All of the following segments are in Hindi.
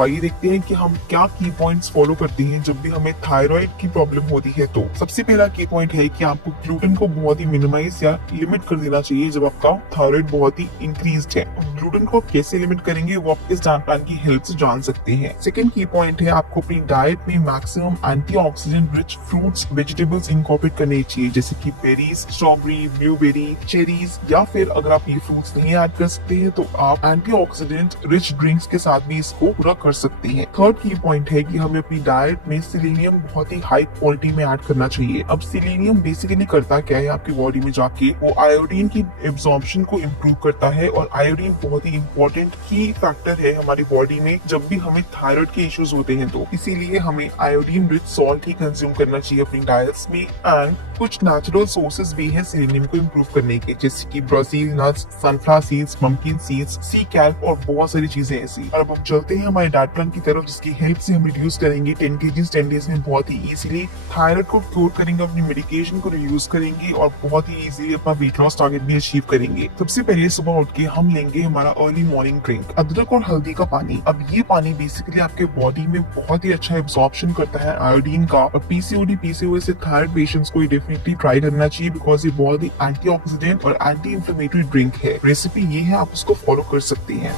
तो आइए देखते हैं कि हम क्या की पॉइंट्स फॉलो करते हैं जब भी हमें थायराइड की प्रॉब्लम होती है। तो सबसे पहला की पॉइंट है कि आपको ग्लूटेन को बहुत ही मिनिमाइज या लिमिट कर देना चाहिए जब आपका थायराइड बहुत ही इंक्रीज्ड है। ग्लूटेन को आप कैसे लिमिट करेंगे वो आप इस डाइट प्लान की हेल्प से जान सकते हैं। सेकंड की पॉइंट है आपको अपनी डाइट में maximum antioxidant rich fruits vegetables incorporate करने चाहिए, जैसे कि बेरीज, स्ट्रॉबेरी, ब्लूबेरी, चेरीज, या फिर अगर आप ये फ्रूट्स नहीं ऐड कर सकते हैं तो आप एंटीऑक्सीडेंट रिच ड्रिंक्स के साथ भी इसको पूरा कर सकते हैं। थर्ड की पॉइंट है कि हमें अपनी डाइट में सेलेनियम बहुत ही हाई क्वालिटी में ऐड करना चाहिए। अब सेलेनियम बेसिकली करता क्या है, आपकी बॉडी में जाके वो आयोडीन की एब्जॉर्प्शन को इम्प्रूव करता है, और आयोडीन बहुत ही इंपॉर्टेंट की फैक्टर है हमारी बॉडी में जब भी हमें थायराइड के इश्यूज होते हैं। तो इसीलिए हमें आयोडीन रिच सॉल्ट ही कंज्यूम करना चाहिए अपनी डाइट्स में। एंड कुछ नेचुरल सोर्सेज भी है सेलेनियम को इम्प्रूव करने के, जैसे कि Brazil nuts, sunflower seeds, pumpkin seeds, sea kelp और बहुत सारी चीजें ऐसी। और अब हम चलते हैं हमारे डाइट प्लान की तरफ, जिसकी हेल्प से हम रिड्यूस करेंगे 10 kg 10 डेज में बहुत ही इजीली। थायराइड को क्योर करेंगे, अपनी मेडिकेशन को रिड्यूस करेंगे और बहुत ही इजीली अपना वेट लॉस टारगेट भी अचीव करेंगे। सबसे पहले सुबह उठ के हम लेंगे हमारा अर्ली मॉर्निंग ड्रिंक, अदरक और हल्दी का पानी। अब ये पानी बेसिकली आपके बॉडी में बहुत ही अच्छा एब्जॉर्प्शन करता है आयोडीन का, और पीसीओडी पीसीओएस से थायराइड पेशेंट्स को डेफिनेटली ट्राई करना चाहिए, बिकॉज ये बहुत ही एंटीऑक्सीडेंट और एंटी इंफ्लेमेटरी ड्रिंक है। रेसिपी ये है, आप उसको फॉलो कर सकते हैं।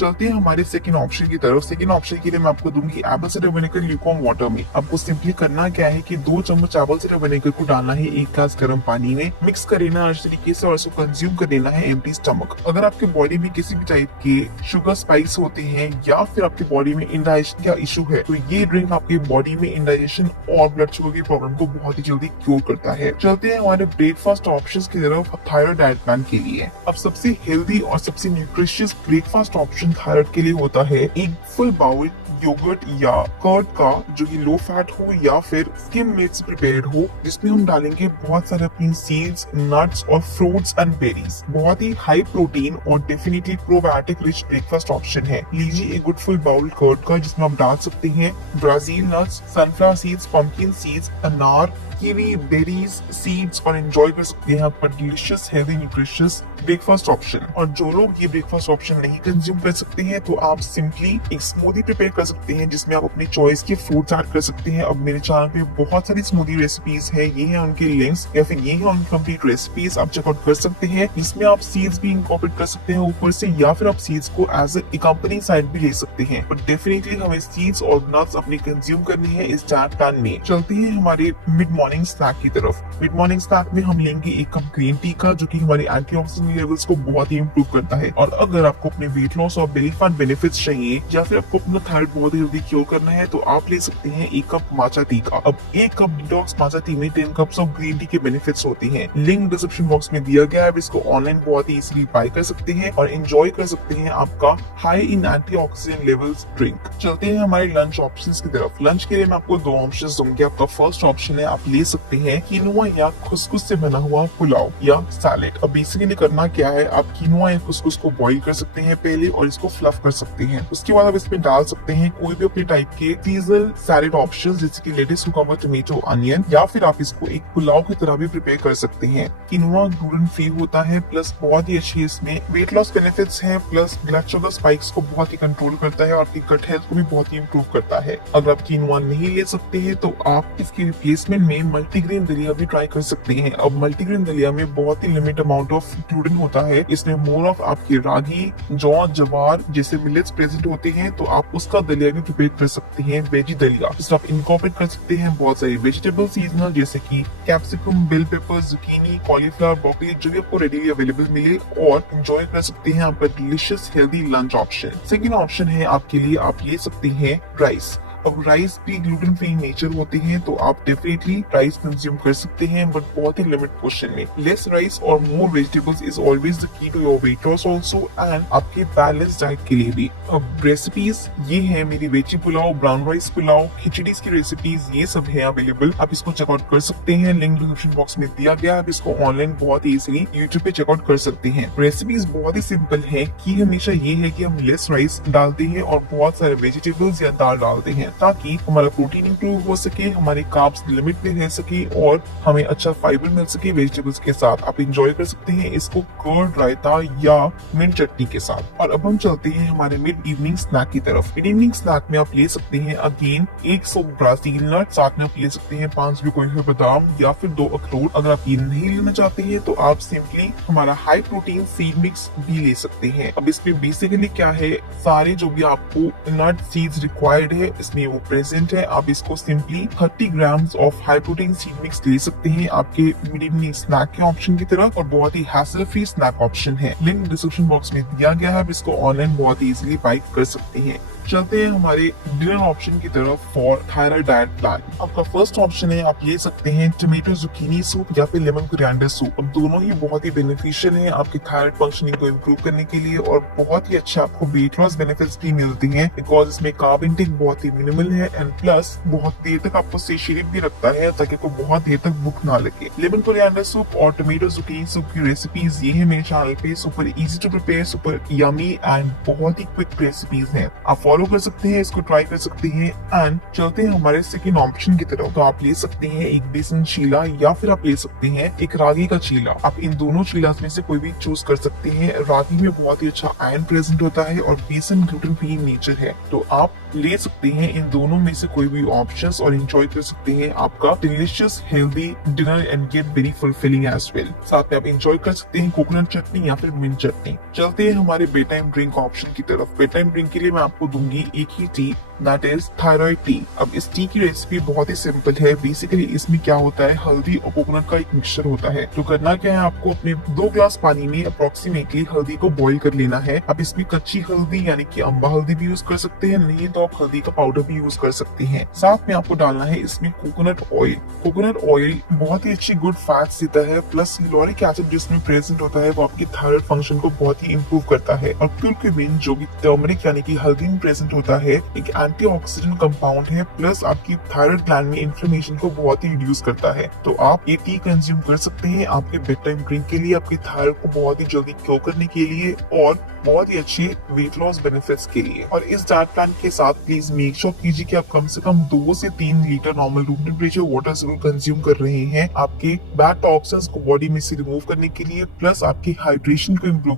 चलते हैं हमारे सेकंड ऑप्शन की तरफ। सेकंड ऑप्शन के लिए मैं आपको दूंगी Apple cider vinegar lukewarm water में। आपको सिंपली करना क्या है कि 2 चम्मच एप्पल साइडर विनेगर को डालना है 1 ग्लास गर्म पानी में, मिक्स कर लेना अच्छे तरीके से और उसको कंज्यूम कर लेना है एम्प्टी स्टमक। अगर आपके बॉडी में किसी भी टाइप के शुगर स्पाइक्स होते हैं या फिर आपकी बॉडी में इंडाइजेशन का इशू है, तो ये ड्रिंक आपकी बॉडी में इंडाइजेशन और ब्लड शुगर की प्रॉब्लम को बहुत ही जल्दी क्योर करता है। चलते हैं हमारे ब्रेकफास्ट ऑप्शंस की तरफ थायराइड डाइट प्लान के लिए। अब सबसे हेल्दी और सबसे न्यूट्रिशियस ब्रेकफास्ट ऑप्शन थायराइड के लिए होता है एक फुल बाउल योगर्ट या कर्ड का, जो कि लो फैट हो या फिर स्किम मिल्क से प्रिपेयर्ड हो, जिसमें हम डालेंगे बहुत सारे अपनी सीड्स, नट्स और फ्रूट्स एंड बेरीज। बहुत ही हाई प्रोटीन और definitely probiotic rich breakfast option है। लीजिए एक गुड फुल बाउल कर्ड का, जिसमें आप डाल सकते हैं Brazil nuts, sunflower seeds, pumpkin seeds, अनार, कीवी, बेरीज, सीड्स, और एंजॉय कर सकते हैं आपका delicious healthy nutritious breakfast option. और जो लोग ये ब्रेकफास्ट ऑप्शन नहीं कंज्यूम कर सकते हैं तो आप सिंपली एक स्मूदी प्रिपेयर कर सकते हैं, जिसमें आप अपनी चॉइस के फ्रूट्स ऐड कर सकते हैं। अब मेरे चैनल पे बहुत सारी स्मूदी रेसिपीज है, ये है उनके लिंक्स या फिर ये है उनकी कंप्लीट रेसिपीज, आप चेकआउट कर सकते हैं। इसमें आप सीड्स भी इंकॉर्पोरेट कर सकते हैं ऊपर से, या फिर आप सीड्स को एज ए कंपनी साइड भी ले सकते हैं। बट डेफिनेटली हमें सीड्स और नट्स अपने कंज्यूम करने हैं इस डाइट प्लान में। चलते हैं हमारे मिड मॉर्निंग स्नैक की तरफ। मिड मॉर्निंग स्नैक में हम लेंगे 1 कप ग्रीन टी का, जो कि हमारे एंटीऑक्सीडेंट लेवल्स को बहुत ही इंप्रूव करता है। और अगर आपको अपने वेट लॉस और बेली फैट बेनिफिट्स चाहिए या फिर आपको अपना थायराइड बहुत ही जल्दी क्योर करना है, तो आप ले सकते हैं 1 कप माचा टी का। अब 1 कप डिटॉक्स माचा टी में 10 कप्स ऑफ ग्रीन टी के बेनिफिट्स होते हैं। लिंक डिस्क्रिप्शन बॉक्स में दिया गया है, इसको ऑनलाइन बहुत ही इजीली बाय कर सकते हैं और एंजॉय कर सकते हैं आपका high in antioxidant levels drink. चलते हैं हमारे लंच ऑप्शंस की तरफ। लंच के लिए मैं आपको 2 ऑप्शंस दूंगी। आपका फर्स्ट ऑप्शन है, आप ले सकते हैं कीनोआ या खुसखुस से बना हुआ पुलाव या सैलेड। अब बेसिकली करना क्या है, आप कीनोआ या खुसखुस को बॉईल कर सकते हैं पहले और इसको फ्लफ कर सकते हैं। उसके बाद आप इसमें डाल सकते हैं कोई भी अपने टाइप के सीजनल सैलेड ऑप्शंस, जैसे कि लेट्स, कुकुम्बर, टोमेटो, अनियन, या फिर आप इसको एक पुलाव की तरह भी प्रिपेयर कर सकते हैं। कीनोआ ग्लूटेन फ्री होता है, प्लस बहुत ही अच्छी इसमें वेट लॉस बेनिफिट्स हैं, प्लस ब्लड शुगर स्पाइक्स को बहुत ही कंट्रोल करता है और आपकी गट हेल्थ को भी बहुत ही इंप्रूव करता है। अगर आप कीनोआ नहीं ले सकते हैं तो आप इसके रिप्लेसमेंट में मल्टीग्रेन दलिया भी ट्राई कर सकते हैं। अब मल्टीग्रेन दलिया में बहुत ही लिमिट अमाउंट ऑफ ग्लूटेन होता है, इसमें मोर ऑफ आपके रागी, जौ, जवार जैसे मिलेट्स प्रेजेंट होते हैं, तो आप उसका दलिया भी प्रिपेयर कर सकते हैं, वेजी दलिया। जिसमें आप इनकॉर्पोरेट कर सकते हैं बहुत सारी वेजिटेबल सीजनल, जैसे कि capsicum, bell pepper, zucchini, cauliflower, broccoli, जो भी आपको रेडीली अवेलेबल मिले, और एंजॉय कर सकते हैं आपका delicious healthy lunch option. Second option है आपके लिए, आप ले सकते हैं राइस। अब राइस भी ग्लूटेन फ्री नेचर होते हैं, तो आप डेफिनेटली राइस कंज्यूम कर सकते हैं, बट बहुत ही लिमिट पोर्शन में। लेस राइस और more vegetables is always the key to your weight loss also and आपके बैलेंस डाइट के लिए भी। अब रेसिपीज ये है मेरी veggie pulao, brown rice pulao, khichdi की रेसिपीज, ये सब है अवेलेबल। आप इसको चेकआउट कर सकते हैं, लिंक डिस्क्रिप्शन बॉक्स में दिया गया है। आप इसको ऑनलाइन बहुत ही इजीली यूट्यूब पे चेकआउट कर सकते हैं। रेसिपीज बहुत ही सिंपल है कि हमेशा ये है कि हम लेस राइस डालते हैं और बहुत सारे वेजिटेबल्स या दाल डालते हैं। ताकि हमारा प्रोटीन इंप्रूव हो सके, हमारे कार्ब्स लिमिट में रह सके और हमें अच्छा फाइबर मिल सके वेजिटेबल्स के साथ। आप इंजॉय कर सकते हैं इसको कर्ड, रायता या मिंट चटनी के साथ। और अब हम चलते हैं हमारे मिड इवनिंग स्नैक की तरफ। मिड इवनिंग स्नैक में आप ले सकते हैं अगेन 100 ब्राजील नट, साथ में आप ले सकते हैं 5 भिगोए हुए बादाम या फिर 2 अखरोट। अगर आप ये नहीं लेना चाहते हैं तो आप सिंपली हमारा हाई प्रोटीन सीड मिक्स भी ले सकते हैं। अब इसमें बेसिकली क्या है, सारे जो भी आपको नट सीड्स रिक्वायर्ड है इसमें वो प्रेजेंट है। आप इसको simply 30 grams of high protein seed mix ले सकते हैं आपके मिड इवनिंग स्नैक के ऑप्शन की तरफ, और बहुत ही हैसल फ्री स्नैक ऑप्शन है। लिंक डिस्क्रिप्शन बॉक्स में दिया गया है, आप इसको ऑनलाइन बहुत ही इजीली बाय कर सकते हैं। चलते हैं हमारे डिनर ऑप्शन की तरफ फॉर थायराइड डाइट प्लान। आपका फर्स्ट ऑप्शन है, आप ले सकते हैं टोमेटो जुकीनी सूप या फिर लेमन कोरिएंडर सूप। अब दोनों ही बहुत ही बेनिफिशियल है आपके थायराइड फंक्शनिंग को इम्प्रूव करने के लिए, और बहुत ही अच्छा आपको वेट लॉस बेनिफिट्स भी मिलती हैं बिकॉज इसमें कार्ब इंटेक बहुत ही मिनिमल है एंड प्लस बहुत देर तक आपको सेशिएट भी रखता है ताकि आपको बहुत देर तक भूख ना लगे। लेमन कोरिएंडर सूप और टोमेटो जुकीनी सूप की रेसिपीज ये है मेरे चैनल पे, super easy to prepare, super yummy and बहुत ही क्विक रेसिपीज हैं। आप फॉलो कर सकते हैं, इसको ट्राई कर सकते हैं। एंड चलते हैं हमारे सेकंड ऑप्शन की तरफ। तो आप ले सकते हैं एक बेसन चीला या फिर आप ले सकते हैं एक रागी का चीला। आप इन दोनों चीलास में से कोई भी चूज कर सकते हैं। रागी में बहुत ही अच्छा आयरन प्रेजेंट होता है और बेसन ग्लूटेन फ्री नेचर है, तो आप ले सकते हैं इन दोनों में से कोई भी ऑप्शंस और एंजॉय कर सकते हैं आपका delicious healthy dinner and get very fulfilling as well. साथ में आप एंजॉय कर सकते हैं कोकोनट चटनी या फिर मिंट चटनी। चलते हैं हमारे बेड टाइम ड्रिंक ऑप्शन की तरफ। बेड टाइम ड्रिंक के लिए मैं आपको दूंगी एक ही tea, that is thyroid tea. अब इस टी की रेसिपी बहुत ही सिंपल है। बेसिकली इसमें क्या होता है, हल्दी और कोकोनट का एक मिक्सचर होता है। तो करना क्या है, आपको अपने 2 ग्लास पानी में अप्रोक्सीमेटली हल्दी को बॉईल कर लेना है। आप इसमें कच्ची हल्दी यानी कि अम्बा हल्दी भी यूज कर सकते हैं, नहीं तो आप हल्दी का पाउडर भी यूज कर सकते हैं। साथ में आपको डालना है इसमें कोकोनट ऑयल। कोकोनट ऑयल बहुत ही अच्छी गुड फैट्स देता है, प्लस हिलोरिक एसिड जिसमें प्रेजेंट होता है वो आपके थायराइड फंक्शन को बहुत ही इंप्रूव करता है। और क्यूरक्यूमिन जो कि टर्मरिक यानी कि हल्दी में प्रेजेंट होता है, एक एंटीऑक्सीडेंट कंपाउंड है, प्लस आपकी थायराइड ग्लैंड में इन्फ्लेमेशन को बहुत ही रिड्यूस करता है। तो आप ये टी कंज्यूम कर सकते हैं आपके बेड टाइम ड्रिंक के लिए, आपके थायराइड को बहुत ही जल्दी क्योर करने के लिए और बहुत ही अच्छे वेट लॉस बेनिफिट्स के लिए। और इस डाइट प्लान के साथ प्लीज मेक श्योर कीजिए कि आप कम से कम 2 से 3 litre normal room temperature water जरूर कंज्यूम कर रहे हैं आपके बैड टॉक्सिन्स को बॉडी में से रिमूव करने के लिए, प्लस आपकी हाइड्रेशन को इम्प्रूव